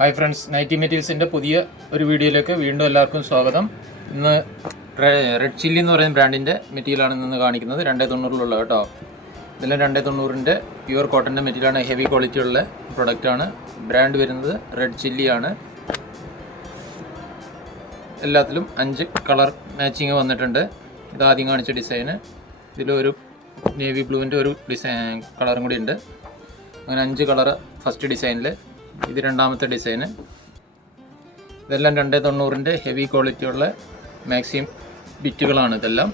Hi friends, nightie മെറ്റീരിയൽസിൻ്റെ പുതിയ ഒരു വീഡിയോയിലേക്ക് വീണ്ടും എല്ലാവർക്കും സ്വാഗതം. ഇന്ന് റെഡ് ചില്ലി എന്ന് പറയുന്ന ബ്രാൻഡിൻ്റെ മെറ്റീരിയലാണ് ഇന്ന് കാണിക്കുന്നത്. 290 കേട്ടോ. ഇതെല്ലാം 290 പ്യുവർ കോട്ടൻ്റെ മെറ്റീരിയലാണ്. ഹെവി ക്വാളിറ്റി ഉള്ള പ്രൊഡക്റ്റാണ്. ബ്രാൻഡ് വരുന്നത് റെഡ് ചില്ലിയാണ്. എല്ലാത്തിലും 5 കളർ മാച്ചിങ് വന്നിട്ടുണ്ട്. ഇതാദ്യം കാണിച്ച ഡിസൈന്, ഇതിലൊരു നേവി ബ്ലൂവിൻ്റെ ഒരു ഡിസൈൻ കളറും കൂടി ഉണ്ട്. അങ്ങനെ 5 കളറ് ഫസ്റ്റ് ഡിസൈനിൽ. ഇത് രണ്ടാമത്തെ ഡിസൈന്. ഇതെല്ലാം 290 ഹെവി ക്വാളിറ്റിയുള്ള മാക്സിമം ബിറ്റുകളാണ് ഇതെല്ലാം.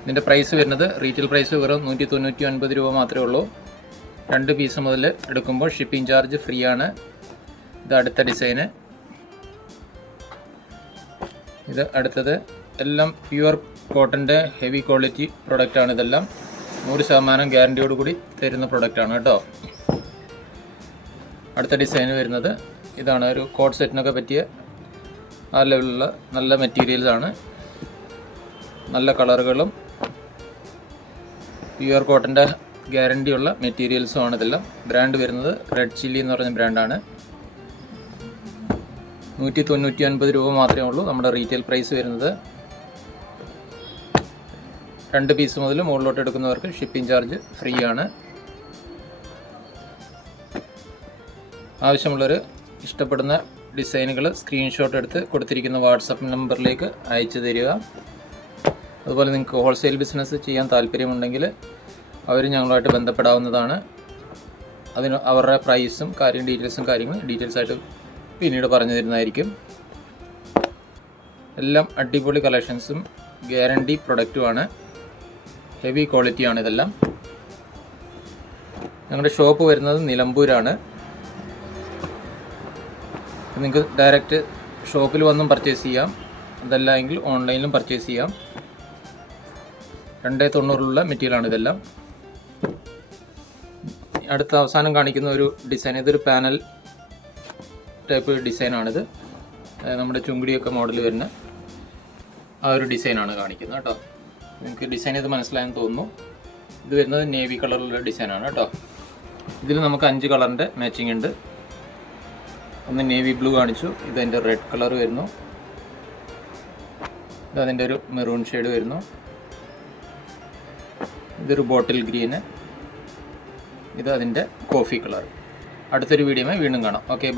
ഇതിൻ്റെ പ്രൈസ് വരുന്നത് റീറ്റെയിൽ പ്രൈസ് വെറും 199 രൂപ മാത്രമേ ഉള്ളൂ. 2 പീസ് മുതൽ എടുക്കുമ്പോൾ ഷിപ്പിംഗ് ചാർജ് ഫ്രീ ആണ്. ഇത് അടുത്ത ഡിസൈന്. ഇത് അടുത്തത്. എല്ലാം പ്യുവർ കോട്ടൻ്റെ ഹെവി ക്വാളിറ്റി പ്രൊഡക്റ്റാണ്. ഇതെല്ലാം 100% ഗ്യാരണ്ടിയോടുകൂടി തരുന്ന പ്രൊഡക്റ്റാണ് കേട്ടോ. അടുത്ത ഡിസൈൻ വരുന്നത് ഇതാണ്. ഒരു കോട്ട് സെറ്റിനൊക്കെ പറ്റിയ ആ ലെവലിലുള്ള നല്ല മെറ്റീരിയൽസാണ്. നല്ല കളറുകളും പ്യുവർ കോട്ടൻ്റെ ഗ്യാരണ്ടിയുള്ള മെറ്റീരിയൽസുമാണ് ഇതെല്ലാം. ബ്രാൻഡ് വരുന്നത് റെഡ് ചില്ലി എന്ന് പറഞ്ഞ ബ്രാൻഡാണ്. 199 രൂപ മാത്രമേ ഉള്ളൂ നമ്മുടെ റീറ്റെയിൽ പ്രൈസ് വരുന്നത്. 2 പീസ് മുതൽ മുകളിലോട്ട് എടുക്കുന്നവർക്ക് ഷിപ്പിംഗ് ചാർജ് ഫ്രീ ആണ്. ആവശ്യമുള്ളവർ ഇഷ്ടപ്പെടുന്ന ഡിസൈനുകൾ സ്ക്രീൻഷോട്ട് എടുത്ത് കൊടുത്തിരിക്കുന്ന വാട്സപ്പ് നമ്പറിലേക്ക് അയച്ചു തരിക. അതുപോലെ നിങ്ങൾക്ക് ഹോൾസെയിൽ ബിസിനസ് ചെയ്യാൻ താല്പര്യമുണ്ടെങ്കിൽ അവർ ഞങ്ങളുമായിട്ട് ബന്ധപ്പെടാവുന്നതാണ്. അതിന് അവരുടെ പ്രൈസും ഡീറ്റെയിൽസായിട്ട് പിന്നീട് പറഞ്ഞു തരുന്നതായിരിക്കും. എല്ലാം അടിപൊളി കളക്ഷൻസും ഗ്യാരണ്ടി പ്രൊഡക്റ്റുമാണ്. ഹെവി ക്വാളിറ്റിയാണ് ഇതെല്ലാം. ഞങ്ങളുടെ ഷോപ്പ് വരുന്നത് നിലമ്പൂരാണ്. നിങ്ങൾക്ക് ഡയറക്റ്റ് ഷോപ്പിൽ വന്നും പർച്ചേസ് ചെയ്യാം. അതല്ല എങ്കിൽ ഓൺലൈനിലും പർച്ചേസ് ചെയ്യാം. 290 മെറ്റീരിയലാണ് ഇതെല്ലാം. അടുത്ത അവസാനം കാണിക്കുന്ന ഒരു ഡിസൈൻ, ഇതൊരു പാനൽ ടൈപ്പ് ഡിസൈനാണിത്. നമ്മുടെ ചുങ്കിടിയൊക്കെ മോഡൽ വരുന്ന ആ ഒരു ഡിസൈനാണ് കാണിക്കുന്നത് കേട്ടോ. നിങ്ങൾക്ക് ഡിസൈൻ ഇത് മനസ്സിലായെന്ന് തോന്നുന്നു. ഇത് വരുന്നത് നേവി കളറിലുള്ള ഡിസൈനാണ് കേട്ടോ. ഇതിൽ നമുക്ക് 5 കളറിൻ്റെ മാച്ചിങ് ഉണ്ട്. ഒന്ന് നേവി ബ്ലൂ കാണിച്ചു. ഇതതിൻ്റെ റെഡ് കളർ വരുന്നു. ഇതതിൻ്റെ ഒരു മെറൂൺ ഷെയ്ഡ് വരുന്നു. ഇതൊരു ബോട്ടിൽ ഗ്രീന്. ഇത് അതിൻ്റെ കോഫി കളർ. അടുത്തൊരു വീഡിയോയുമായി വീണ്ടും കാണാം. ഓക്കെ.